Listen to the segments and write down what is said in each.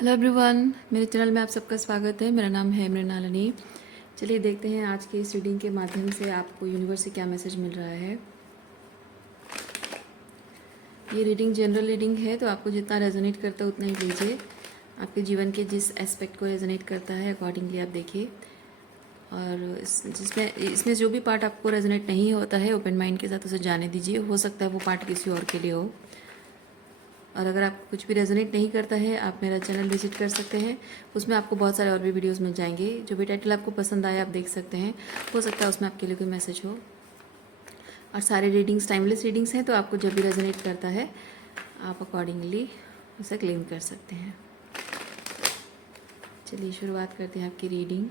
Hello everyone, मेरे channel में आप सबका स्वागत है। मेरा नाम है मृणालिनी। चलिए देखते हैं आज की इस रीडिंग के माध्यम से आपको यूनिवर्स से क्या मैसेज मिल रहा है। ये रीडिंग जनरल रीडिंग है, तो आपको जितना रेजोनेट करता है उतना ही लीजिए। आपके जीवन के जिस एस्पेक्ट को रेजोनेट करता है अकॉर्डिंगली आप देखिए। और जिसमें इसमें जो भी पार्ट आपको रेजोनेट नहीं होता है, ओपन माइंड के साथ उसे जाने दीजिए। हो सकता है वो पार्ट किसी और के लिए हो। और अगर आपको कुछ भी रेजोनेट नहीं करता है, आप मेरा चैनल विजिट कर सकते हैं। उसमें आपको बहुत सारे और भी वीडियोस मिल जाएंगे। जो भी टाइटल आपको पसंद आए आप देख सकते हैं। हो सकता है उसमें आपके लिए कोई मैसेज हो। और सारे रीडिंग्स टाइमलेस रीडिंग्स हैं, तो आपको जब भी रेजोनेट करता है आप अकॉर्डिंगली उसे क्लेम कर सकते हैं। चलिए शुरुआत करते हैं आपकी रीडिंग।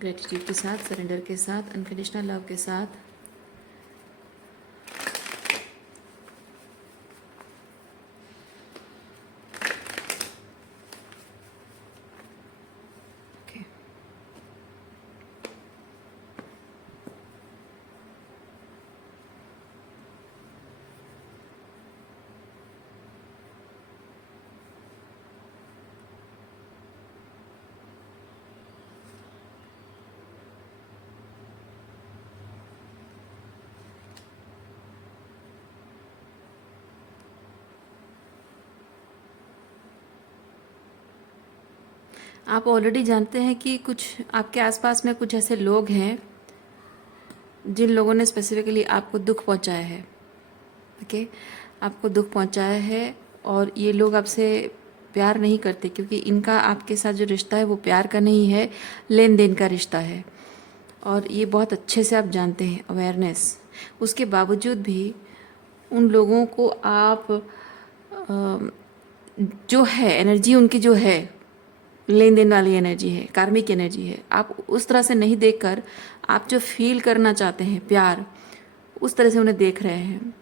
ग्रेटिट्यूड के साथ, सरेंडर के साथ, अनकंडीशनल लव के साथ। ओके, आप ऑलरेडी जानते हैं कि कुछ आपके आसपास में कुछ ऐसे लोग हैं जिन लोगों ने स्पेसिफिकली आपको दुख पहुंचाया है। ओके, आपको दुख पहुंचाया है और ये लोग आपसे प्यार नहीं करते, क्योंकि इनका आपके साथ जो रिश्ता है वो प्यार का नहीं है, लेन देन का रिश्ता है। और ये बहुत अच्छे से आप जानते हैं, अवेयरनेस। उसके बावजूद भी उन लोगों को आप जो है एनर्जी उनकी जो है, लेन देन वाली एनर्जी है, कार्मिक एनर्जी है, आप उस तरह से नहीं देखकर आप जो फील करना चाहते हैं प्यार, उस तरह से उन्हें देख रहे हैं।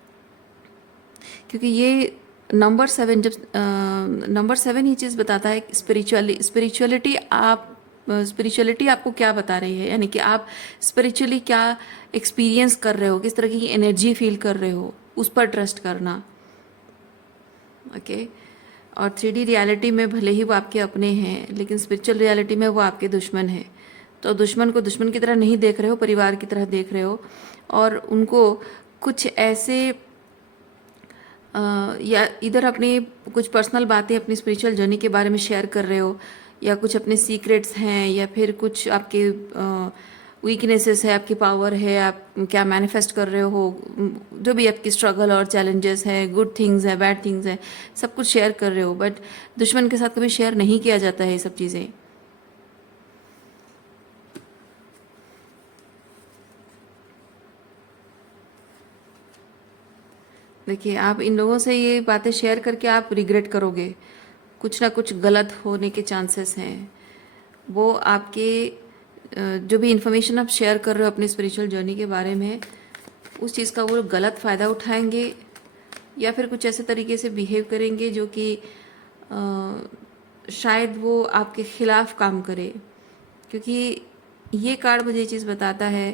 क्योंकि ये नंबर 7, जब नंबर 7 ये चीज़ बताता है स्पिरिचुअलिटी आपको क्या बता रही है, यानी कि आप स्पिरिचुअली क्या एक्सपीरियंस कर रहे हो, किस तरह की एनर्जी फील कर रहे हो, उस पर ट्रस्ट करना। ओके, और 3D रियलिटी में भले ही वो आपके अपने हैं, लेकिन स्पिरिचुअल रियलिटी में वो आपके दुश्मन हैं। तो दुश्मन को दुश्मन की तरह नहीं देख रहे हो, परिवार की तरह देख रहे हो। और उनको कुछ ऐसे या इधर अपनी कुछ पर्सनल बातें अपनी स्पिरिचुअल जर्नी के बारे में शेयर कर रहे हो, या कुछ अपने सीक्रेट्स हैं, या फिर कुछ आपके वीकनेसेस है, आपकी पावर है, आप क्या मैनिफेस्ट कर रहे हो, जो भी आपकी स्ट्रगल और चैलेंजेस हैं, गुड थिंग्स हैं, बैड थिंग्स हैं, सब कुछ शेयर कर रहे हो। बट दुश्मन के साथ कभी शेयर नहीं किया जाता है ये सब चीज़ें। देखिए, आप इन लोगों से ये बातें शेयर करके आप रिग्रेट करोगे। कुछ ना कुछ गलत होने के चांसेस हैं। वो आपके जो भी इंफॉर्मेशन आप शेयर कर रहे हो अपनी स्पिरिचुअल जर्नी के बारे में, उस चीज़ का वो गलत फ़ायदा उठाएंगे, या फिर कुछ ऐसे तरीके से बिहेव करेंगे जो कि शायद वो आपके ख़िलाफ़ काम करे। क्योंकि ये कार्ड मुझे ये चीज़ बताता है,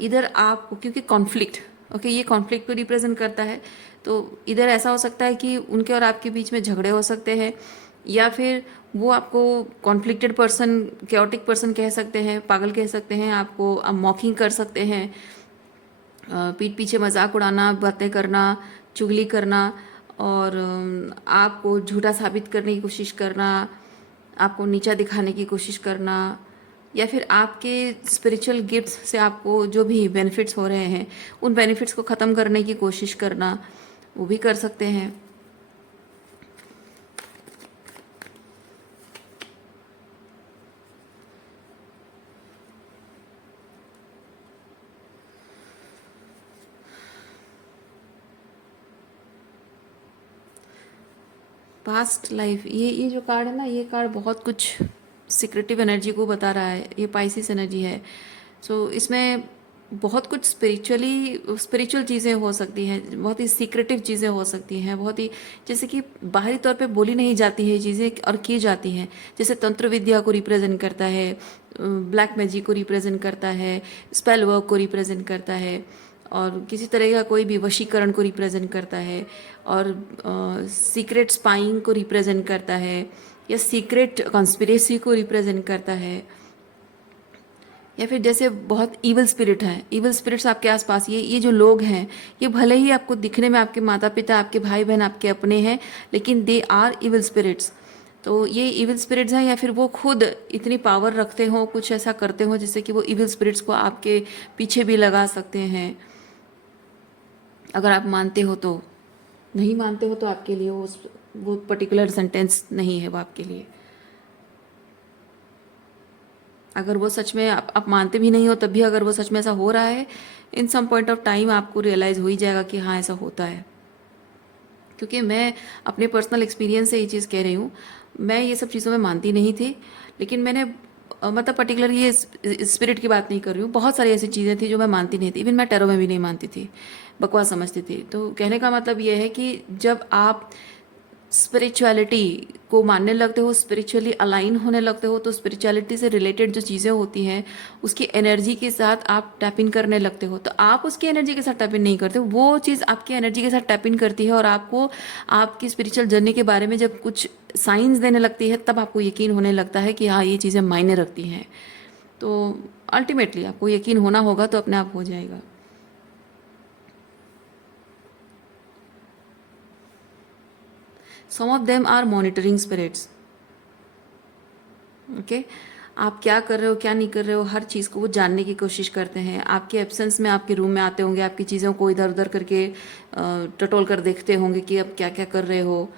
इधर आप, क्योंकि कॉन्फ्लिक्ट, ओके, ये कॉन्फ्लिक्ट को रिप्रेजेंट करता है। तो इधर ऐसा हो सकता है कि उनके और आपके बीच में झगड़े हो सकते हैं, या फिर वो आपको कॉन्फ्लिक्टेड पर्सन, क्योटिक पर्सन कह सकते हैं, पागल कह सकते हैं, आपको मॉकिंग कर सकते हैं, पीठ पीछे मजाक उड़ाना, बातें करना, चुगली करना, और आपको झूठा साबित करने की कोशिश करना, आपको नीचा दिखाने की कोशिश करना, या फिर आपके स्पिरिचुअल गिफ्ट्स से आपको जो भी बेनिफिट्स हो रहे हैं उन बेनिफिट्स को ख़त्म करने की कोशिश करना, वो भी कर सकते हैं। पास्ट लाइफ, ये जो कार्ड है ना, ये कार्ड बहुत कुछ सिक्रेटिव एनर्जी को बता रहा है। ये पाइसिस एनर्जी है। सो इसमें बहुत कुछ स्पिरिचुअल चीज़ें हो सकती हैं, बहुत ही सीक्रेटिव चीज़ें हो सकती हैं, बहुत ही जैसे कि बाहरी तौर पे बोली नहीं जाती है ये चीज़ें और की जाती हैं। जैसे तंत्र विद्या को रिप्रेजेंट करता है, ब्लैक मैजिक को रिप्रेजेंट करता है, स्पेल वर्क को रिप्रेजेंट करता है, और किसी तरह का कोई भी वशीकरण को रिप्रेजेंट करता है, और सीक्रेट स्पाइंग को रिप्रेजेंट करता है, या सीक्रेट कॉन्स्पिरेसी को रिप्रेजेंट करता है, या फिर जैसे बहुत इवल स्पिरिट है, इवल स्पिरिट्स आपके आसपास, ये जो लोग हैं, ये भले ही आपको दिखने में आपके माता पिता, आपके भाई बहन, आपके अपने हैं, लेकिन दे आर इवल स्पिरिट्स। तो ये इविल स्पिरिट्स हैं, या फिर वो खुद इतनी पावर रखते हो, कुछ ऐसा करते हो जिससे कि वो इविल स्पिरिट्स को आपके पीछे भी लगा सकते हैं, अगर आप मानते हो तो। नहीं मानते हो तो आपके लिए वो पर्टिकुलर सेंटेंस नहीं है वो आपके लिए। अगर वो सच में आप मानते भी नहीं हो, तब भी अगर वो सच में ऐसा हो रहा है, इन सम पॉइंट ऑफ टाइम आपको रियलाइज़ हो ही जाएगा कि हाँ ऐसा होता है। क्योंकि मैं अपने पर्सनल एक्सपीरियंस से ये चीज़ कह रही हूँ, मैं ये सब चीज़ों में मानती नहीं थी, लेकिन मैंने मतलब पर्टिकुलर ये स्पिरिट की बात नहीं कर रही हूँ, बहुत सारी ऐसी चीज़ें थी जो मैं मानती नहीं थी, इवन मैं टैरो में भी नहीं मानती थी, बकवास समझती थी। तो कहने का मतलब ये है कि जब आप स्पिरिचुअलिटी को मानने लगते हो, स्पिरिचुअली अलाइन होने लगते हो, तो स्पिरिचुअलिटी से रिलेटेड जो चीज़ें होती हैं उसकी एनर्जी के साथ आप टैप इन करने लगते हो। तो आप उसकी एनर्जी के साथ टैप इन नहीं करते हो, वो चीज़ आपकी एनर्जी के साथ टैप इन करती है, और आपको आपकी स्पिरिचुअल जर्नी के बारे में जब कुछ साइंस देने लगती है, तब आपको यकीन होने लगता है कि हाँ ये चीज़ें मायने रखती हैं। तो अल्टीमेटली आपको यकीन होना होगा, तो अपने आप हो जाएगा। Some of them are monitoring spirits. Okay, आप क्या कर रहे हो, क्या नहीं कर रहे हो, हर चीज़ को वो जानने की कोशिश करते हैं। आपके एब्सेंस में आपके रूम में आते होंगे, आपकी चीज़ों को इधर उधर करके टटोल कर देखते होंगे कि अब क्या क्या कर रहे हो।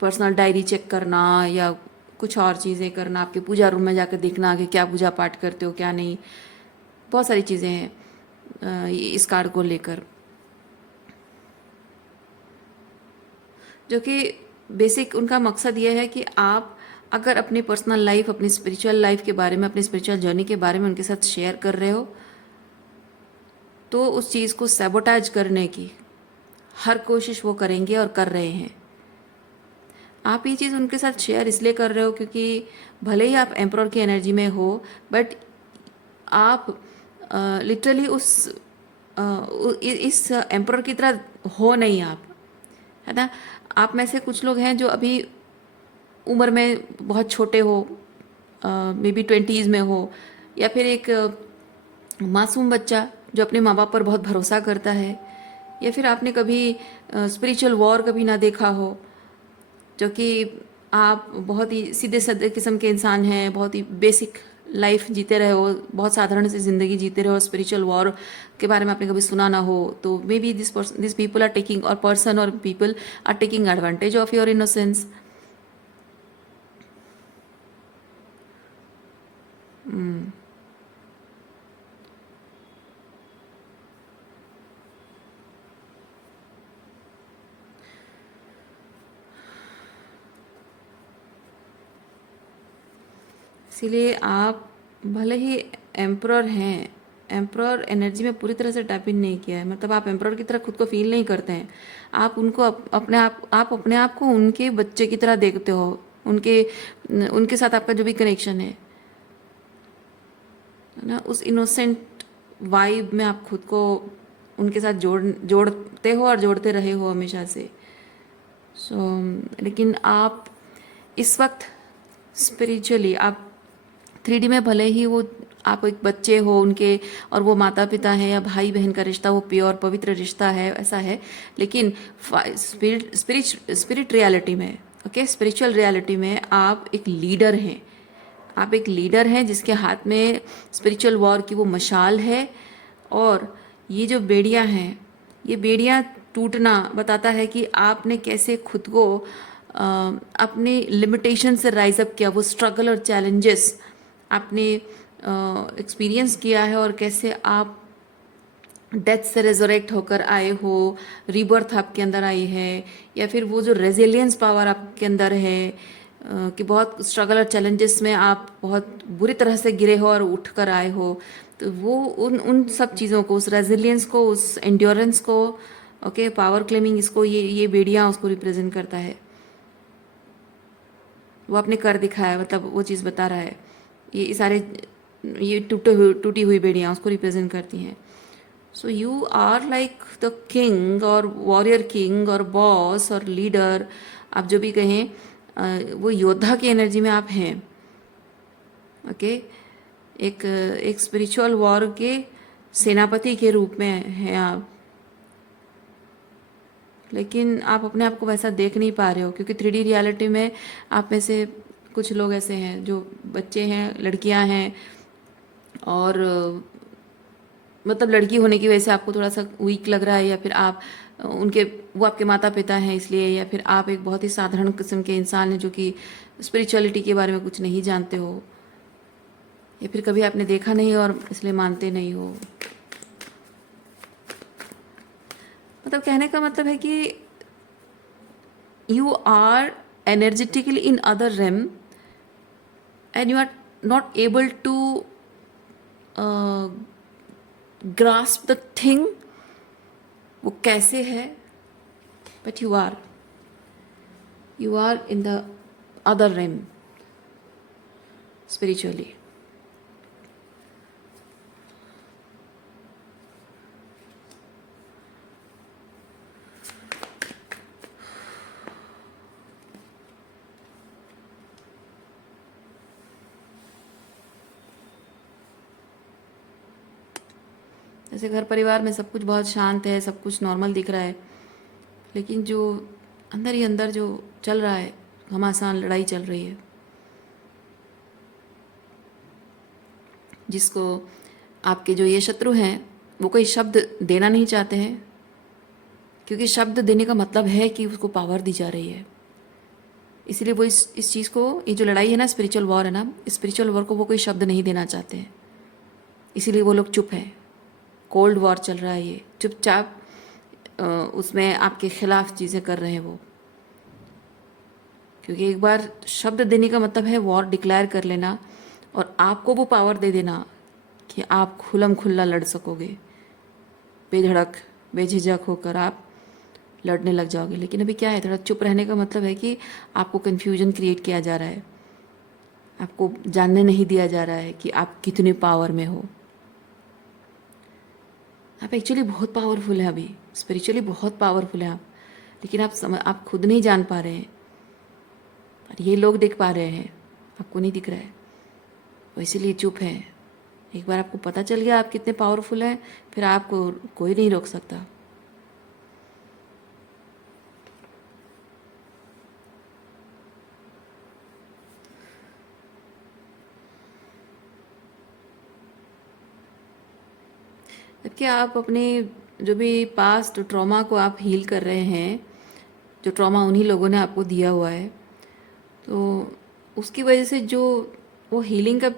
पर्सनल डायरी चेक करना या कुछ और चीज़ें करना, आपके पूजा रूम में जाकर देखना कि क्या पूजा पाठ करते हो क्या नहीं, बहुत सारी चीज़ें हैं इस कार्ड को लेकर, जो कि बेसिक उनका मकसद ये है कि आप अगर अपनी पर्सनल लाइफ, अपनी स्पिरिचुअल लाइफ के बारे में, अपनी स्पिरिचुअल जर्नी के बारे में उनके साथ शेयर कर रहे हो, तो उस चीज़ को सैबोटाज करने की हर कोशिश वो करेंगे और कर रहे हैं। आप ये चीज़ उनके साथ शेयर इसलिए कर रहे हो क्योंकि भले ही आप एम्परर की एनर्जी में हो, बट आप लिटरली इस एम्परर की तरह हो नहीं आप, है ना। आप में से कुछ लोग हैं जो अभी उम्र में बहुत छोटे हो, मे बी 20s में हो, या फिर एक मासूम बच्चा जो अपने माँ बाप पर बहुत भरोसा करता है, या फिर आपने कभी स्पिरिचुअल वॉर कभी ना देखा हो, जो कि आप बहुत ही सीधे साधे किस्म के इंसान हैं, बहुत ही बेसिक लाइफ जीते रहे हो, बहुत साधारण सी ज़िंदगी जीते रहे हो, स्पिरिचुअल वॉर के बारे में आपने कभी सुना ना हो, तो may be this people are taking, और पर्सन और people are taking advantage of your innocence. इसीलिए आप भले ही एम्प्रर हैं, एम्प्रर एनर्जी में पूरी तरह से टैप इन नहीं किया है, मतलब आप एम्प्रर की तरह खुद को फील नहीं करते हैं। आप उनको आप अपने आप को उनके बच्चे की तरह देखते हो, उनके उनके साथ आपका जो भी कनेक्शन है ना, उस इनोसेंट वाइब में आप खुद को उनके साथ जोड़ते हो और जोड़ते रहे हो हमेशा से। लेकिन आप इस वक्त स्पिरिचुअली आप 3D में भले ही वो आप एक बच्चे हो उनके, और वो माता पिता हैं या भाई बहन का रिश्ता, वो प्योर पवित्र रिश्ता है, ऐसा है, लेकिन स्पिरिट रियलिटी में, ओके, स्पिरिचुअल रियलिटी में आप एक लीडर हैं। आप एक लीडर हैं जिसके हाथ में स्पिरिचुअल वॉर की वो मशाल है, और ये जो बेड़ियाँ हैं, ये बेड़ियाँ टूटना बताता है कि आपने कैसे खुद को अपने लिमिटेशन से राइज अप किया, वो स्ट्रगल और चैलेंजेस आपने एक्सपीरियंस किया है, और कैसे आप डेथ से रेजरेक्ट होकर आए हो, रीबर्थ आपके अंदर आई है, या फिर वो जो रेजिलियंस पावर आपके अंदर है कि बहुत स्ट्रगल और चैलेंजेस में आप बहुत बुरी तरह से गिरे हो और उठ कर आए हो, तो वो उन सब चीज़ों को, उस रेजिलियंस को, उस एंड्योरेंस को, ओके, पावर क्लेमिंग, इसको ये बेड़ियाँ उसको रिप्रेजेंट करता है। वो आपने कर दिखाया, मतलब वो चीज़ बता रहा है। ये सारे ये टूटी हुई बेड़ियाँ उसको रिप्रेजेंट करती हैं. So you are like the king और वॉरियर किंग और बॉस और लीडर, आप जो भी कहें, वो योद्धा की एनर्जी में आप हैं. ओके, एक स्पिरिचुअल वॉर के सेनापति के रूप में हैं आप. लेकिन आप अपने आप को वैसा देख नहीं पा रहे हो, क्योंकि 3D रियलिटी में आप में से कुछ लोग ऐसे हैं जो बच्चे हैं, लड़कियां हैं, और मतलब लड़की होने की वजह से आपको थोड़ा सा वीक लग रहा है, या फिर आप उनके वो आपके माता पिता हैं इसलिए, या फिर आप एक बहुत ही साधारण किस्म के इंसान हैं जो कि स्पिरिचुअलिटी के बारे में कुछ नहीं जानते हो, या फिर कभी आपने देखा नहीं और इसलिए मानते नहीं हो. मतलब कहने का मतलब है कि you are energetically in other realm and you are not able to uh, grasp the thing, वो कैसे है, but you are in the other realm spiritually. जैसे घर परिवार में सब कुछ बहुत शांत है, सब कुछ नॉर्मल दिख रहा है, लेकिन जो अंदर ही अंदर जो चल रहा है, घमासान लड़ाई चल रही है, जिसको आपके जो ये शत्रु हैं वो कोई शब्द देना नहीं चाहते हैं, क्योंकि शब्द देने का मतलब है कि उसको पावर दी जा रही है. इसीलिए वो इस चीज़ को, ये जो लड़ाई है ना, स्पिरिचुअल वॉर है ना, स्पिरिचुअल वॉर को वो कोई शब्द नहीं देना चाहते हैं. इसीलिए वो लोग चुप हैं. कोल्ड वॉर चल रहा है, ये चुपचाप उसमें आपके खिलाफ चीज़ें कर रहे हैं वो. क्योंकि एक बार शब्द देने का मतलब है वॉर डिक्लेयर कर लेना, और आपको वो पावर दे देना कि आप खुल्लम खुल्ला लड़ सकोगे, बेधड़क बेझिझक होकर आप लड़ने लग जाओगे. लेकिन अभी क्या है, थोड़ा चुप रहने का मतलब है कि आपको कन्फ्यूजन क्रिएट किया जा रहा है, आपको जानने नहीं दिया जा रहा है कि आप कितने पावर में हो. आप एक्चुअली बहुत पावरफुल हैं, अभी स्पिरिचुअली बहुत पावरफुल हैं आप, लेकिन आप खुद नहीं जान पा रहे हैं. और ये लोग देख पा रहे हैं, आपको नहीं दिख रहा है, वो इसीलिए चुप है. एक बार आपको पता चल गया आप कितने पावरफुल हैं, फिर आपको कोई नहीं रोक सकता. जबकि आप अपने जो भी पास्ट ट्रॉमा को आप हील कर रहे हैं, जो ट्रॉमा उन्हीं लोगों ने आपको दिया हुआ है, तो उसकी वजह से जो वो हीलिंग का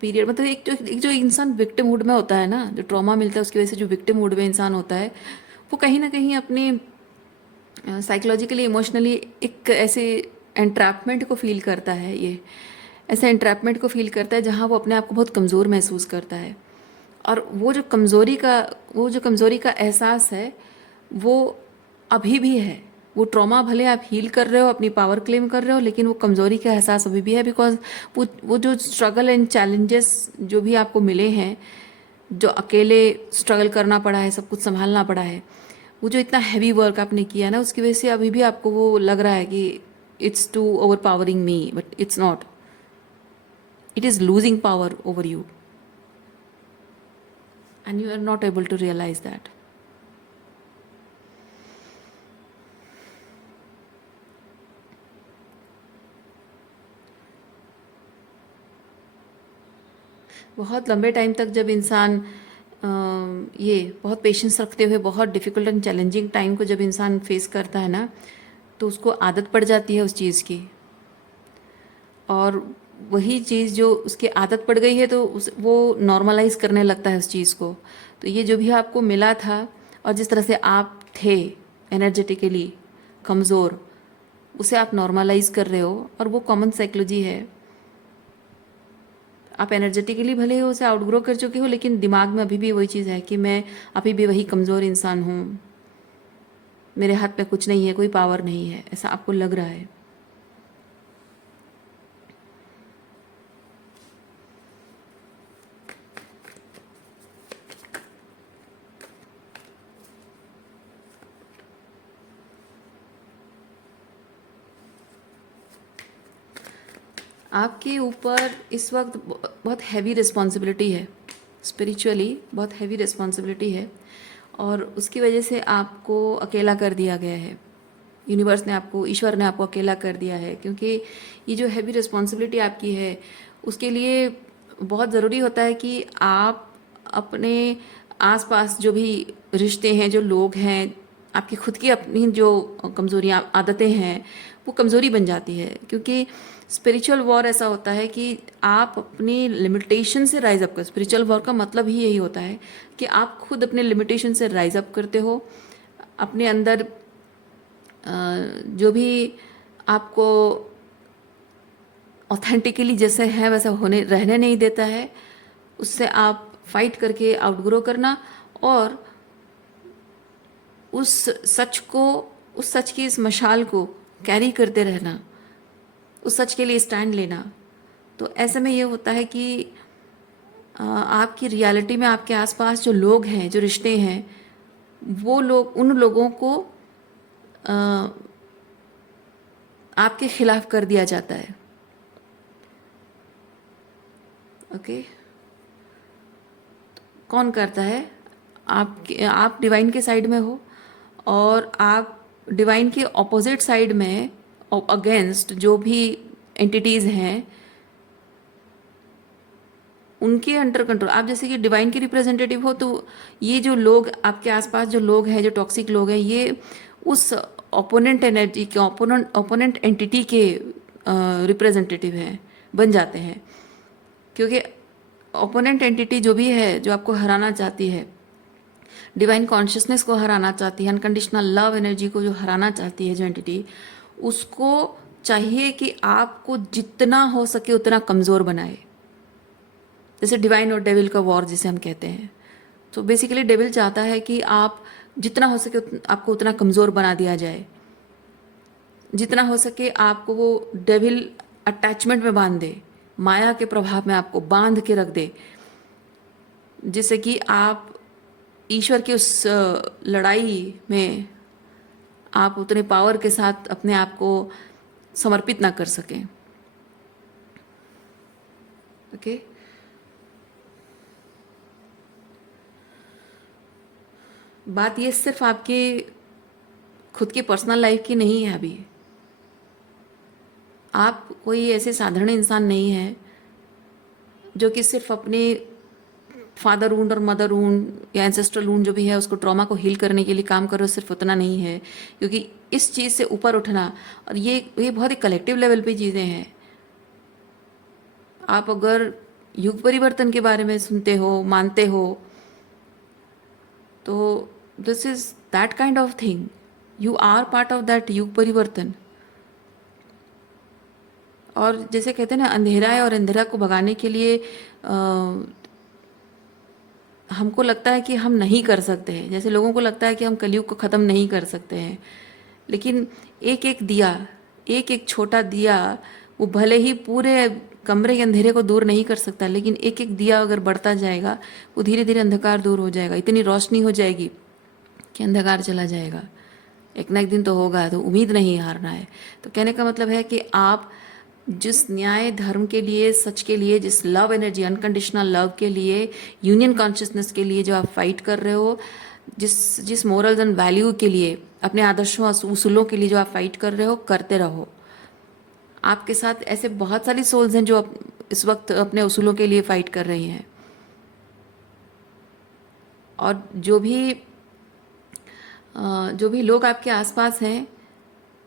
पीरियड, मतलब एक जो इंसान विक्टिम मूड में होता है ना, जो ट्रॉमा मिलता है उसकी वजह से जो विक्टिम मूड में इंसान होता है, वो कहीं ना कहीं अपने साइकोलॉजिकली इमोशनली एक ऐसे एंट्रैपमेंट को फील करता है. ये ऐसे एंट्रैपमेंट को फील करता है जहाँ वो अपने आप को बहुत कमज़ोर महसूस करता है. और वो जो कमज़ोरी का एहसास है, वो अभी भी है. वो ट्रॉमा भले आप हील कर रहे हो, अपनी पावर क्लेम कर रहे हो, लेकिन वो कमज़ोरी का एहसास अभी भी है. बिकॉज वो जो स्ट्रगल एंड चैलेंजेस जो भी आपको मिले हैं, जो अकेले स्ट्रगल करना पड़ा है, सब कुछ संभालना पड़ा है, वो जो इतना हैवी वर्क आपने किया ना, उसकी वजह से अभी भी आपको वो लग रहा है कि it's too overpowering me, but it's not. It is losing power over you and you are not able to realize that. बहुत लंबे टाइम तक जब इंसान ये बहुत पेशेंस रखते हुए बहुत डिफ़िकल्ट एंड चैलेंजिंग टाइम को जब इंसान फेस करता है ना, तो उसको आदत पड़ जाती है उस चीज़ की. और वही चीज़ जो उसकी आदत पड़ गई है, तो वो नॉर्मलाइज करने लगता है उस चीज़ को. तो ये जो भी आपको मिला था, और जिस तरह से आप थे एनर्जेटिकली कमज़ोर, उसे आप नॉर्मलाइज कर रहे हो. और वो कॉमन साइकोलॉजी है. आप एनर्जेटिकली भले ही उसे आउटग्रो कर चुके हो, लेकिन दिमाग में अभी भी वही चीज़ है कि मैं अभी भी वही कमज़ोर इंसान हूँ, मेरे हाथ में कुछ नहीं है, कोई पावर नहीं है, ऐसा आपको लग रहा है. आपके ऊपर इस वक्त बहुत हैवी रिस्पॉन्सिबिलिटी है, स्पिरिचुअली बहुत हैवी रिस्पॉन्सिबिलिटी है, और उसकी वजह से आपको अकेला कर दिया गया है। यूनिवर्स ने आपको, ईश्वर ने आपको अकेला कर दिया है, क्योंकि ये जो हैवी रिस्पॉन्सिबिलिटी आपकी है उसके लिए बहुत ज़रूरी होता है कि आप अपने आसपास जो भी रिश्ते हैं, जो लोग हैं, आपकी खुद की अपनी जो कमज़ोरियाँ, आदतें हैं, वो कमज़ोरी बन जाती है। क्योंकि स्पिरिचुअल वॉर ऐसा होता है कि आप अपनी लिमिटेशन से राइज अप कर, स्पिरिचुअल वॉर का मतलब ही यही होता है कि आप खुद अपने लिमिटेशन से राइज अप करते हो, अपने अंदर जो भी आपको ऑथेंटिकली जैसे है वैसा होने रहने नहीं देता है, उससे आप फाइट करके आउटग्रो करना, और उस सच को, उस सच की इस मशाल को कैरी करते रहना, उस सच के लिए स्टैंड लेना। तो ऐसे में ये होता है कि आपकी रियलिटी में आपके आसपास जो लोग हैं, जो रिश्ते हैं, वो लोग, उन लोगों को आपके खिलाफ कर दिया जाता है। ओके, कौन करता है? आप डिवाइन के साइड में हो, और आप डिवाइन के ऑपोजिट साइड में अगेंस्ट जो भी एंटिटीज़ हैं उनके अंडर कंट्रोल, आप जैसे कि डिवाइन के रिप्रेजेंटेटिव हो, तो ये जो लोग आपके आसपास जो लोग हैं, जो टॉक्सिक लोग हैं, ये उस ओपोनेंट एनर्जी के, ओपोनेंट एंटिटी के रिप्रेजेंटेटिव हैं, बन जाते हैं। क्योंकि ओपोनेंट एंटिटी जो भी है, जो आपको हराना चाहती है, डिवाइन कॉन्शियसनेस को हराना चाहती है, अनकंडीशनल लव एनर्जी को जो हराना चाहती है जो एंटिटी, उसको चाहिए कि आपको जितना हो सके उतना कमज़ोर बनाए। जैसे डिवाइन और डेविल का वॉर जिसे हम कहते हैं। तो बेसिकली डेविल चाहता है कि आप जितना हो सके आपको उतना कमज़ोर बना दिया जाए, जितना हो सके आपको वो डेविल अटैचमेंट में बांध दे, माया के प्रभाव में आपको बांध के रख दे, जिससे कि आप ईश्वर की उस लड़ाई में आप उतने पावर के साथ अपने आप को समर्पित ना कर सकें। ओके, बात ये सिर्फ आपके खुद की पर्सनल लाइफ की नहीं है। अभी आप कोई ऐसे साधारण इंसान नहीं है जो कि सिर्फ अपने फादर वुंड और मदर वुंड या एंसेस्ट्रल वुंड जो भी है उसको, ट्रॉमा को हील करने के लिए काम करो, सिर्फ उतना नहीं है। क्योंकि इस चीज़ से ऊपर उठना, और ये बहुत ही कलेक्टिव लेवल पे चीज़ें हैं। आप अगर युग परिवर्तन के बारे में सुनते हो, मानते हो, तो this is that kind of thing, you are part of that युग परिवर्तन। और जैसे कहते हैं ना, अंधेरा है और अंधेरा को भगाने के लिए हमको लगता है कि हम नहीं कर सकते हैं। जैसे लोगों को लगता है कि हम कलयुग को ख़त्म नहीं कर सकते हैं, लेकिन एक एक दिया, एक एक छोटा दिया, वो भले ही पूरे कमरे के अंधेरे को दूर नहीं कर सकता, लेकिन एक एक दिया अगर बढ़ता जाएगा, वो धीरे धीरे अंधकार दूर हो जाएगा, इतनी रोशनी हो जाएगी कि अंधकार चला जाएगा। एक ना एक दिन तो होगा, तो उम्मीद नहीं हारना है। तो कहने का मतलब है कि आप जिस न्याय धर्म के लिए, सच के लिए, जिस लव एनर्जी, अनकंडीशनल लव के लिए, यूनियन कॉन्शियसनेस के लिए जो आप फाइट कर रहे हो, जिस मोरल्स एंड वैल्यू के लिए, अपने आदर्शों उसूलों के लिए जो आप फाइट कर रहे हो, करते रहो। आपके साथ ऐसे बहुत सारी सोल्स हैं जो इस वक्त अपने उसूलों के लिए फाइट कर रही हैं। और जो भी लोग आपके आसपास हैं,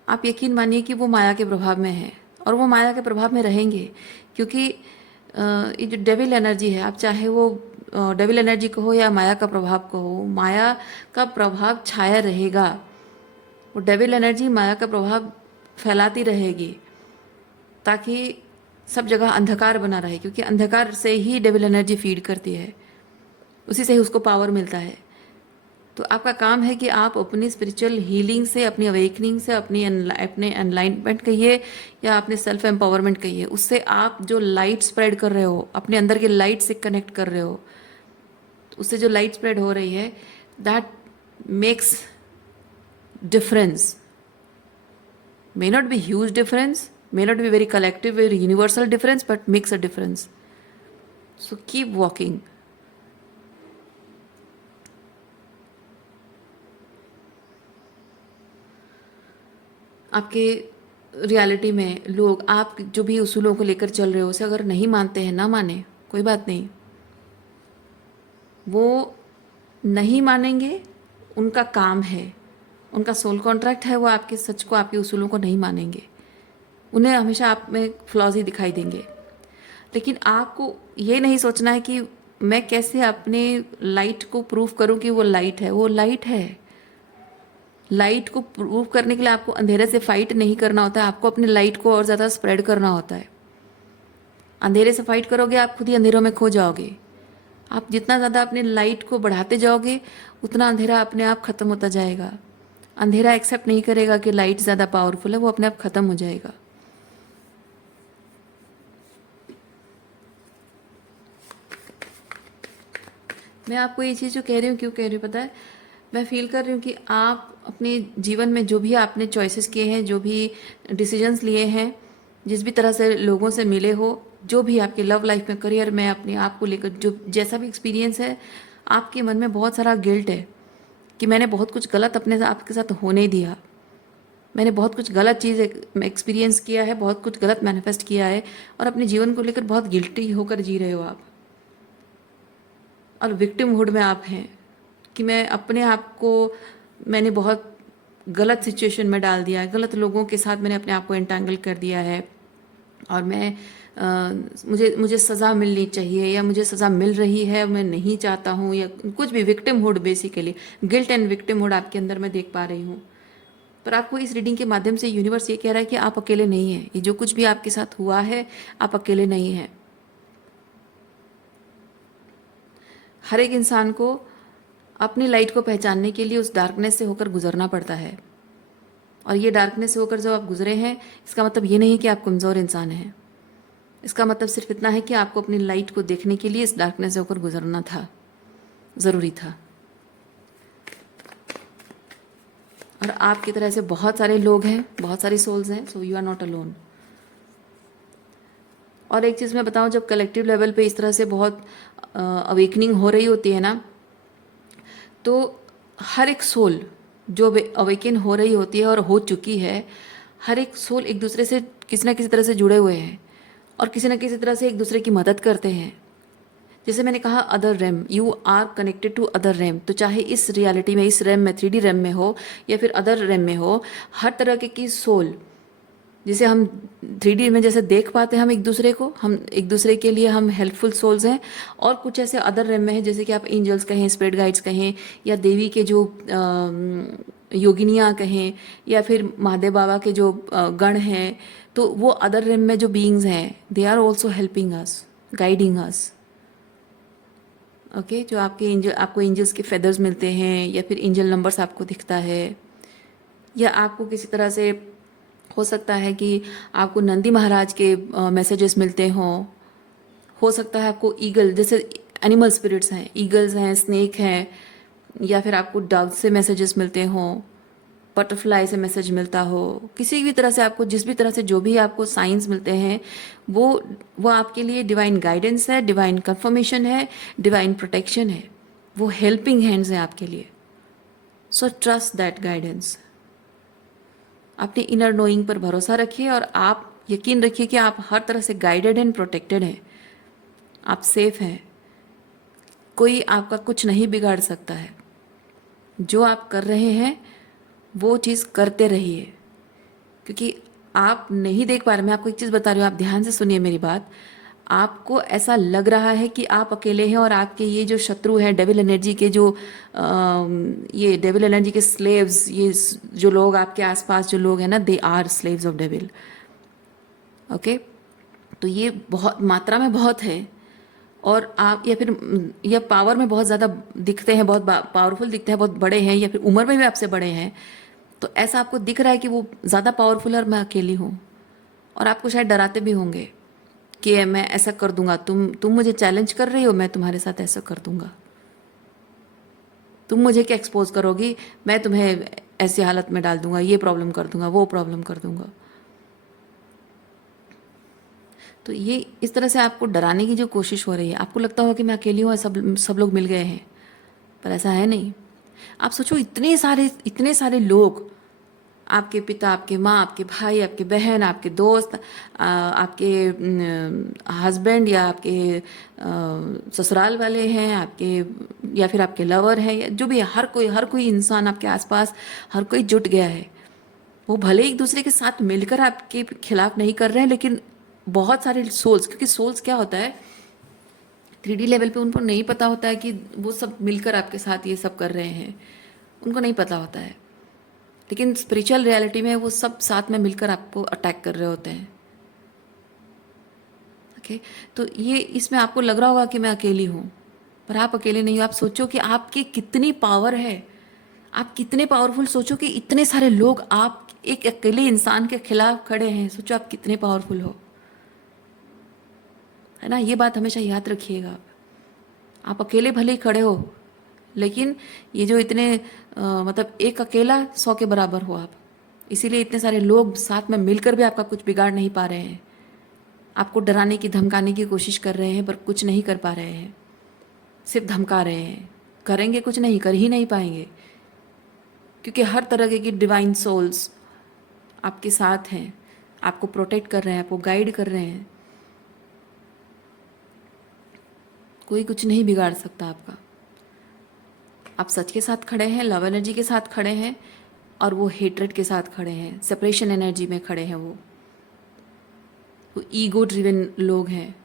आप यकीन मानिए कि वो माया के प्रभाव में हैं, और वो माया के प्रभाव में रहेंगे। क्योंकि ये जो डेविल एनर्जी है, आप चाहे वो डेविल एनर्जी को हो या माया का प्रभाव को हो, माया का प्रभाव छाया रहेगा। वो डेविल एनर्जी माया का प्रभाव फैलाती रहेगी ताकि सब जगह अंधकार बना रहे, क्योंकि अंधकार से ही डेविल एनर्जी फीड करती है, उसी से ही उसको पावर मिलता है। तो आपका काम है कि आप अपनी स्पिरिचुअल हीलिंग से, अपनी अवेकनिंग से, अपने एनलाइटमेंट कहिए या अपने सेल्फ एम्पावरमेंट कहिए, उससे आप जो लाइट स्प्रेड कर रहे हो, अपने अंदर के लाइट से कनेक्ट कर रहे हो, उससे जो लाइट स्प्रेड हो रही है, that makes difference. May not be huge difference, May not be very collective, very universal difference, but makes a difference. So keep walking. आपके रियलिटी में लोग आप जो भी उसूलों को लेकर चल रहे हो उसे अगर नहीं मानते हैं, ना माने, कोई बात नहीं। वो नहीं मानेंगे, उनका काम है, उनका सोल कॉन्ट्रैक्ट है। वो आपके सच को, आपके उसूलों को नहीं मानेंगे। उन्हें हमेशा आप में फ्लॉज ही दिखाई देंगे। लेकिन आपको ये नहीं सोचना है कि मैं कैसे अपने लाइट को प्रूव करूं कि वो लाइट है। वो लाइट है। लाइट को प्रूव करने के लिए आपको अंधेरे से फाइट नहीं करना होता है, आपको अपने लाइट को और ज़्यादा स्प्रेड करना होता है। अंधेरे से फाइट करोगे, आप खुद ही अंधेरों में खो जाओगे। आप जितना ज़्यादा अपने लाइट को बढ़ाते जाओगे, उतना अंधेरा अपने आप ख़त्म होता जाएगा। अंधेरा एक्सेप्ट नहीं करेगा कि लाइट ज़्यादा पावरफुल है, वो अपने आप ख़त्म हो जाएगा। मैं आपको ये चीज़ जो कह रही हूँ, क्यों कह रही हूँ पता है? मैं फील कर रही हूँ कि आप अपने जीवन में जो भी आपने चॉइसेस किए हैं, जो भी डिसीजंस लिए हैं, जिस भी तरह से लोगों से मिले हो, जो भी आपके लव लाइफ में, करियर में, अपने आप को लेकर जो जैसा भी एक्सपीरियंस है, आपके मन में बहुत सारा गिल्ट है कि मैंने बहुत कुछ गलत अपने आपके साथ होने दिया। मैंने बहुत कुछ गलत चीज़ एक्सपीरियंस किया है, बहुत कुछ गलत मैनिफेस्ट किया है, और अपने जीवन को लेकर बहुत गिल्टी होकर जी रहे हो आप। और विक्टिमहुड में आप हैं कि मैं अपने आप को, मैंने बहुत गलत सिचुएशन में डाल दिया है, गलत लोगों के साथ मैंने अपने आप को एंटेंगल कर दिया है, और मैं मुझे मुझे सज़ा मिलनी चाहिए, या मुझे सज़ा मिल रही है, मैं नहीं चाहता हूँ, या कुछ भी। Victimhood, basically guilt and victimhood आपके अंदर मैं देख पा रही हूँ। पर आपको इस रीडिंग के माध्यम से यूनिवर्स ये कह रहा है कि आप अकेले नहीं हैं। ये जो कुछ भी आपके साथ हुआ है, आप अकेले नहीं हैं। हर एक इंसान को अपनी लाइट को पहचानने के लिए उस डार्कनेस से होकर गुजरना पड़ता है। और ये डार्कनेस से होकर जब आप गुजरे हैं, इसका मतलब ये नहीं कि आप कमज़ोर इंसान हैं। इसका मतलब सिर्फ इतना है कि आपको अपनी लाइट को देखने के लिए इस डार्कनेस से होकर गुजरना था, ज़रूरी था। और आपकी तरह से बहुत सारे लोग हैं, बहुत सारी सोल्स हैं, so you are not alone. और एक चीज़ मैं बताऊं, जब कलेक्टिव लेवल पे इस तरह से बहुत अवेकनिंग हो रही होती है ना, तो हर एक सोल जो अवेकन हो रही होती है और हो चुकी है, हर एक सोल एक दूसरे से किसी न किसी तरह से जुड़े हुए हैं, और किसी न किसी तरह से एक दूसरे की मदद करते हैं। जैसे मैंने कहा, other realm, you are connected to other realm. तो चाहे इस रियलिटी में, इस रेम में, 3D रेम में हो, या फिर अदर रेम में हो, हर तरह की सोल, जिसे हम 3D में जैसे देख पाते हैं हम एक दूसरे को, हम एक दूसरे के लिए हम हेल्पफुल सोल्स हैं। और कुछ ऐसे अदर रेम में है, जैसे कि आप एंजल्स कहें, स्पिरिट गाइड्स कहें, या देवी के जो योगिनियाँ कहें, या फिर महादेव बाबा के जो गण हैं, तो वो अदर रेम में जो बीइंग्स हैं, they are also helping us, guiding us. Okay, जो आपके एंजल, आपको एंजल्स के फेदर्स मिलते हैं, या फिर एंजल नंबर्स आपको दिखता है, या आपको किसी तरह से हो सकता है कि आपको नंदी महाराज के मैसेजेस मिलते हों। हो सकता है आपको ईगल, जैसे एनिमल स्पिरिट्स हैं, ईगल्स हैं, स्नेक हैं, या फिर आपको डव से मैसेजेस मिलते हों, बटरफ्लाई से मैसेज मिलता हो। किसी भी तरह से आपको, जिस भी तरह से जो भी आपको साइंस मिलते हैं, वो आपके लिए डिवाइन गाइडेंस है, डिवाइन कंफर्मेशन है, डिवाइन प्रोटेक्शन है। वो हेल्पिंग हैंड्स हैं आपके लिए। So trust that guidance. अपने इनर नोइंग पर भरोसा रखिए, और आप यकीन रखिए कि आप हर तरह से गाइडेड एंड प्रोटेक्टेड हैं। आप सेफ हैं। कोई आपका कुछ नहीं बिगाड़ सकता है। जो आप कर रहे हैं वो चीज़ करते रहिए, क्योंकि आप नहीं देख पा रहे। मैं आपको एक चीज़ बता रही हूँ, आप ध्यान से सुनिए मेरी बात। आपको ऐसा लग रहा है कि आप अकेले हैं, और आपके ये जो शत्रु हैं, डेविल एनर्जी के जो ये डेविल एनर्जी के स्लेव्स, ये जो लोग आपके आसपास जो लोग हैं ना, they are slaves of devil. Okay, तो ये बहुत मात्रा में बहुत है, और आप, या फिर या पावर में बहुत ज़्यादा दिखते हैं, बहुत पावरफुल दिखते हैं, बहुत बड़े हैं, या फिर उम्र में भी आपसे बड़े हैं। तो ऐसा आपको दिख रहा है कि वो ज़्यादा पावरफुल है और मैं अकेली हूँ। और आपको शायद डराते भी होंगे कि मैं ऐसा कर दूंगा, तुम मुझे चैलेंज कर रही हो, मैं तुम्हारे साथ ऐसा कर दूंगा, तुम मुझे क्या एक्सपोज करोगी, मैं तुम्हें ऐसी हालत में डाल दूंगा, ये प्रॉब्लम कर दूंगा, वो प्रॉब्लम कर दूंगा। तो ये इस तरह से आपको डराने की जो कोशिश हो रही है, आपको लगता होगा कि मैं अकेली हूँ और सब लोग मिल गए हैं, पर ऐसा है नहीं। आप सोचो, इतने सारे लोग, आपके पिता, आपके माँ, आपके भाई, आपके बहन, आपके दोस्त, आपके हस्बैंड या आपके ससुराल वाले हैं आपके, या फिर आपके लवर हैं, या जो भी है, हर कोई इंसान आपके आसपास, हर कोई जुट गया है। वो भले एक दूसरे के साथ मिलकर आपके खिलाफ नहीं कर रहे हैं, लेकिन बहुत सारे सोल्स, क्योंकि सोल्स क्या होता है, 3D लेवल पे उनको नहीं पता होता है कि वो सब मिलकर आपके साथ ये सब कर रहे हैं, उनको नहीं पता होता है। लेकिन स्पिरिचुअल रियलिटी में वो सब साथ में मिलकर आपको अटैक कर रहे होते हैं। ओके, तो ये इसमें आपको लग रहा होगा कि मैं अकेली हूँ, पर आप अकेले नहीं हो। आप सोचो कि आपकी कितनी पावर है, आप कितने पावरफुल, सोचो कि इतने सारे लोग आप एक अकेले इंसान के खिलाफ खड़े हैं, सोचो आप कितने पावरफुल हो, है ना। ये बात हमेशा याद रखिएगा। आप अकेले भले ही खड़े हो, लेकिन ये जो इतने मतलब एक अकेला 100 के बराबर हो आप, इसीलिए इतने सारे लोग साथ में मिलकर भी आपका कुछ बिगाड़ नहीं पा रहे हैं। आपको डराने की, धमकाने की कोशिश कर रहे हैं, पर कुछ नहीं कर पा रहे हैं, सिर्फ धमका रहे हैं। करेंगे कुछ नहीं, कर ही नहीं पाएंगे, क्योंकि हर तरह की डिवाइन सोल्स आपके साथ हैं, आपको प्रोटेक्ट कर रहे हैं, आपको गाइड कर रहे हैं। कोई कुछ नहीं बिगाड़ सकता आपका। आप सच के साथ खड़े हैं, लव एनर्जी के साथ खड़े हैं, और वो हेट्रेड के साथ खड़े हैं, सेपरेशन एनर्जी में खड़े हैं। वो ईगो ड्रिवन लोग हैं।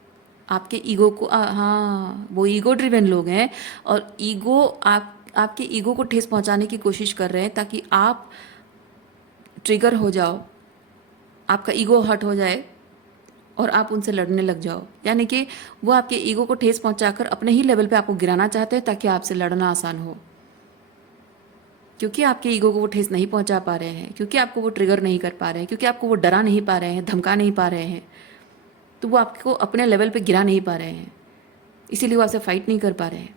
आपके ईगो को हाँ, वो ईगो ड्रिवन लोग हैं, और ईगो आपके ईगो को ठेस पहुंचाने की कोशिश कर रहे हैं, ताकि आप ट्रिगर हो जाओ, आपका ईगो हर्ट हो जाए और आप उनसे लड़ने लग जाओ। यानी कि वो आपके ईगो को ठेस पहुंचाकर अपने ही लेवल पे आपको गिराना चाहते हैं, ताकि आपसे लड़ना आसान हो। क्योंकि आपके ईगो को वो ठेस नहीं पहुंचा पा रहे हैं, क्योंकि आपको वो ट्रिगर नहीं कर पा रहे हैं, क्योंकि आपको वो डरा नहीं पा रहे हैं, धमका नहीं पा रहे हैं, तो वो आपको अपने लेवल पे गिरा नहीं पा रहे हैं, इसीलिए वो आपसे फाइट नहीं कर पा रहे हैं।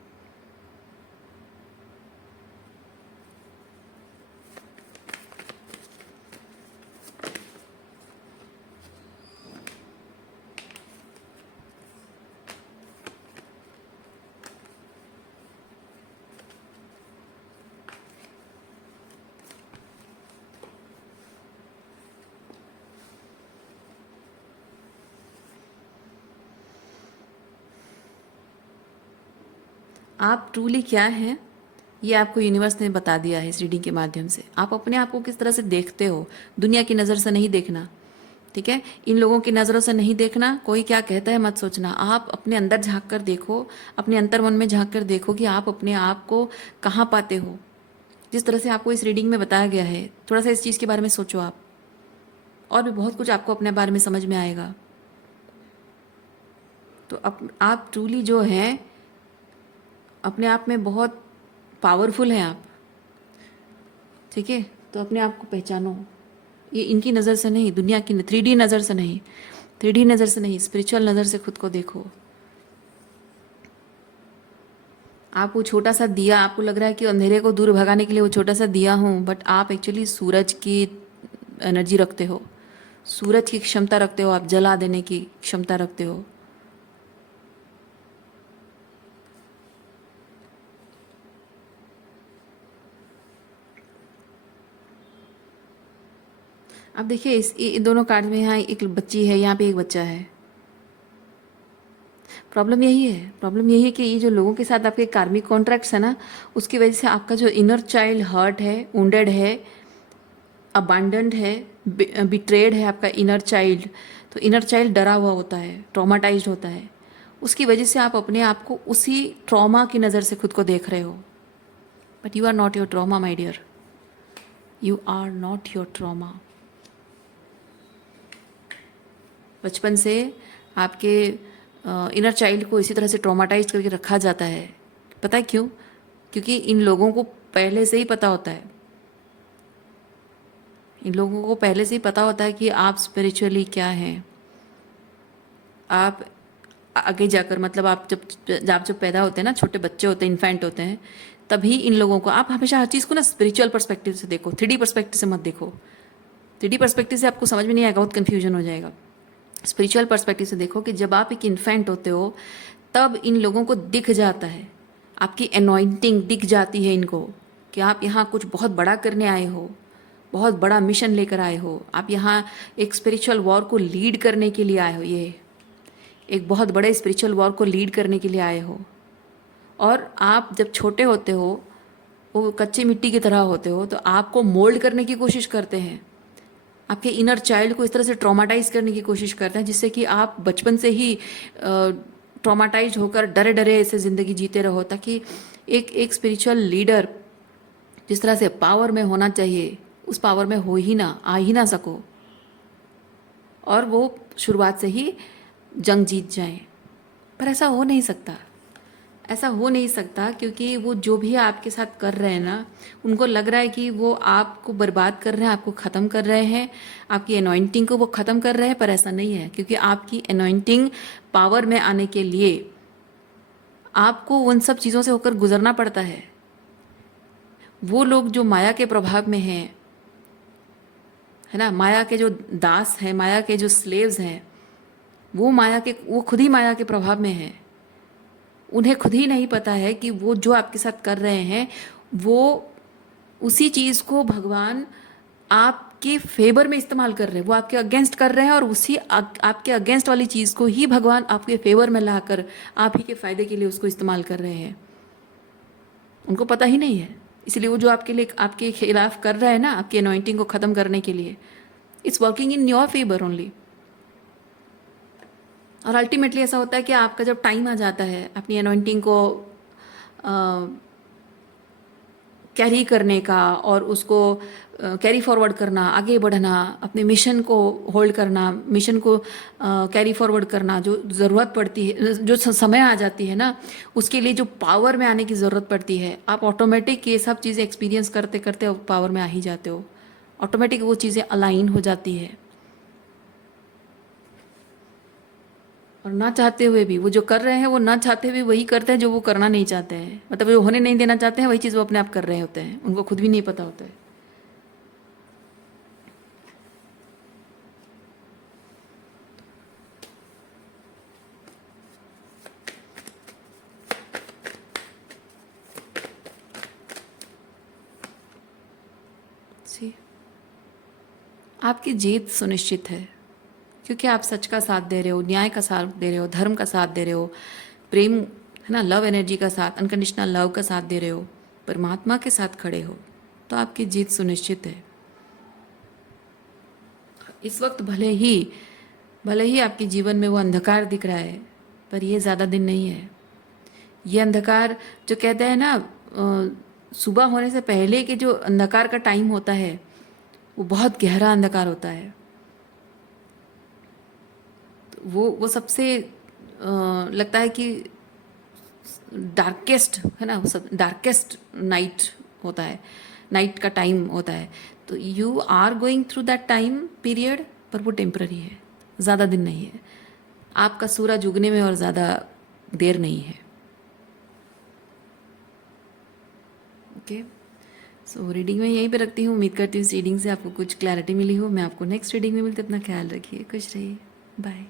आप ट्रूली क्या हैं, ये आपको यूनिवर्स ने बता दिया है इस रीडिंग के माध्यम से। आप अपने आप को किस तरह से देखते हो, दुनिया की नज़र से नहीं देखना, ठीक है। इन लोगों की नज़रों से नहीं देखना, कोई क्या कहता है मत सोचना। आप अपने अंदर झांक कर देखो, अपने अंतर मन में झांक कर देखो कि आप अपने आप को कहाँ पाते हो। जिस तरह से आपको इस रीडिंग में बताया गया है, थोड़ा सा इस चीज़ के बारे में सोचो आप, और भी बहुत कुछ आपको अपने बारे में समझ में आएगा। तो आप ट्रूली जो हैं, अपने आप में बहुत पावरफुल हैं आप, ठीक है। तो अपने आप को पहचानो, ये इनकी नज़र से नहीं, दुनिया की 3D नज़र से नहीं, 3D नज़र से नहीं, स्पिरिचुअल नज़र से खुद को देखो। आप वो छोटा सा दिया, आपको लग रहा है कि अंधेरे को दूर भगाने के लिए वो छोटा सा दिया हूँ, बट आप एक्चुअली सूरज की एनर्जी रखते हो, सूरज की क्षमता रखते हो, आप जला देने की क्षमता रखते हो। अब देखिए इन दोनों कार्ड में, यहाँ एक बच्ची है, यहाँ पे एक बच्चा है। प्रॉब्लम यही है कि ये जो लोगों के साथ आपके कार्मिक कॉन्ट्रैक्ट्स है ना, उसकी वजह से आपका जो इनर चाइल्ड हर्ट है, वुंडेड है, अबांडन्ड है, बिट्रेड है आपका इनर चाइल्ड। तो इनर चाइल्ड डरा हुआ होता है, ट्रॉमाटाइज्ड होता है, उसकी वजह से आप अपने आप को उसी ट्रॉमा की नज़र से खुद को देख रहे हो। But you are not your trauma my dear, you are not your trauma. बचपन से आपके इनर चाइल्ड को इसी तरह से ट्रॉमाटाइज करके रखा जाता है। पता है क्यों? क्योंकि इन लोगों को पहले से ही पता होता है, इन लोगों को पहले से ही पता होता है कि आप स्पिरिचुअली क्या हैं। आप आगे जाकर, मतलब आप जब पैदा होते हैं ना, छोटे बच्चे होते हैं, इन्फेंट होते हैं, तभी इन लोगों को आप हमेशा हर चीज़ को ना स्पिरिचुअल पर्सपेक्टिव से देखो, 3D पर्सपेक्टिव से मत देखो। 3D पर्सपेक्टिव से आपको समझ में नहीं आएगा, बहुत कन्फ्यूजन हो जाएगा। स्पिरिचुअल पर्सपेक्टिव से देखो कि जब आप एक इन्फेंट होते हो तब इन लोगों को दिख जाता है, आपकी एनॉइंटिंग दिख जाती है इनको कि आप यहाँ कुछ बहुत बड़ा करने आए हो, बहुत बड़ा मिशन लेकर आए हो, आप यहाँ एक स्पिरिचुअल वॉर को लीड करने के लिए आए हो, ये एक बहुत बड़े स्पिरिचुअल वॉर को लीड करने के लिए आए हो। और आप जब छोटे होते हो, वो कच्ची मिट्टी की तरह होते हो, तो आपको मोल्ड करने की कोशिश करते हैं, आपके इनर चाइल्ड को इस तरह से ट्रॉमाटाइज करने की कोशिश करते हैं जिससे कि आप बचपन से ही ट्रॉमाटाइज होकर डरे डरे ऐसे ज़िंदगी जीते रहो, ताकि एक स्पिरिचुअल लीडर जिस तरह से पावर में होना चाहिए उस पावर में हो ही ना, आ ही ना सको, और वो शुरुआत से ही जंग जीत जाएं। पर ऐसा हो नहीं सकता, ऐसा हो नहीं सकता, क्योंकि वो जो भी आपके साथ कर रहे हैं ना, उनको लग रहा है कि वो आपको बर्बाद कर रहे हैं, आपको ख़त्म कर रहे हैं, आपकी एनॉइंटिंग को वो ख़त्म कर रहे हैं। पर ऐसा नहीं है, क्योंकि आपकी एनॉइंटिंग पावर में आने के लिए आपको उन सब चीज़ों से होकर गुजरना पड़ता है। वो लोग जो माया के प्रभाव में हैं, है ना, माया के जो दास हैं, माया के जो स्लेव्स हैं, वो खुद ही माया के प्रभाव में हैं। उन्हें खुद ही नहीं पता है कि वो जो आपके साथ कर रहे हैं, वो उसी चीज़ को भगवान आपके फेवर में इस्तेमाल कर रहे हैं, वो आपके अगेंस्ट कर रहे हैं, और उसी आपके अगेंस्ट वाली चीज़ को ही भगवान आपके फेवर में लाकर आप ही के फ़ायदे के लिए उसको इस्तेमाल कर रहे हैं। उनको पता ही नहीं है, इसलिए वो जो आपके लिए आपके खिलाफ कर रहा है ना, आपकी अनॉइंटिंग को ख़त्म करने के लिए, it's working in your favour only. और अल्टीमेटली ऐसा होता है कि आपका जब टाइम आ जाता है अपनी अनॉइंटिंग को कैरी करने का, और उसको कैरी फॉरवर्ड करना, आगे बढ़ना, अपने मिशन को होल्ड करना, मिशन को कैरी फॉरवर्ड करना, जो ज़रूरत पड़ती है, जो समय आ जाती है ना, उसके लिए जो पावर में आने की ज़रूरत पड़ती है, आप ऑटोमेटिक ये सब चीज़ें एक्सपीरियंस करते करते पावर में आ ही जाते हो। ऑटोमेटिक वो चीज़ें अलाइन हो जाती है, और ना चाहते हुए भी वो जो कर रहे हैं, वो ना चाहते हुए वही करते हैं जो वो करना नहीं चाहते हैं, मतलब वो होने नहीं देना चाहते हैं, वही चीज़ वो अपने आप कर रहे होते हैं, उनको खुद भी नहीं पता होता है। जी, आपकी जीत सुनिश्चित है, क्योंकि आप सच का साथ दे रहे हो, न्याय का साथ दे रहे हो, धर्म का साथ दे रहे हो, प्रेम, है ना, लव एनर्जी का साथ, अनकंडीशनल लव का साथ दे रहे हो, परमात्मा के साथ खड़े हो, तो आपकी जीत सुनिश्चित है। इस वक्त भले ही आपके जीवन में वो अंधकार दिख रहा है, पर ये ज़्यादा दिन नहीं है। ये अंधकार, जो कहते हैं ना, सुबह होने से पहले के जो अंधकार का टाइम होता है, वो बहुत गहरा अंधकार होता है। तो वो सबसे लगता है कि डार्केस्ट, है ना, वो सब डार्केस्ट नाइट होता है, नाइट का टाइम होता है। तो you are going through that time period, पर वो टेम्पररी है, ज़्यादा दिन नहीं है। आपका सूरज उगने में और ज़्यादा देर नहीं है। ओके, सो रीडिंग में यहीं पे रखती हूँ। उम्मीद करती हूँ इस रीडिंग से आपको कुछ क्लैरिटी मिली हो। मैं आपको नेक्स्ट रीडिंग में मिलती हूँ। अपना ख्याल रखिए, खुश रहिए, बाय।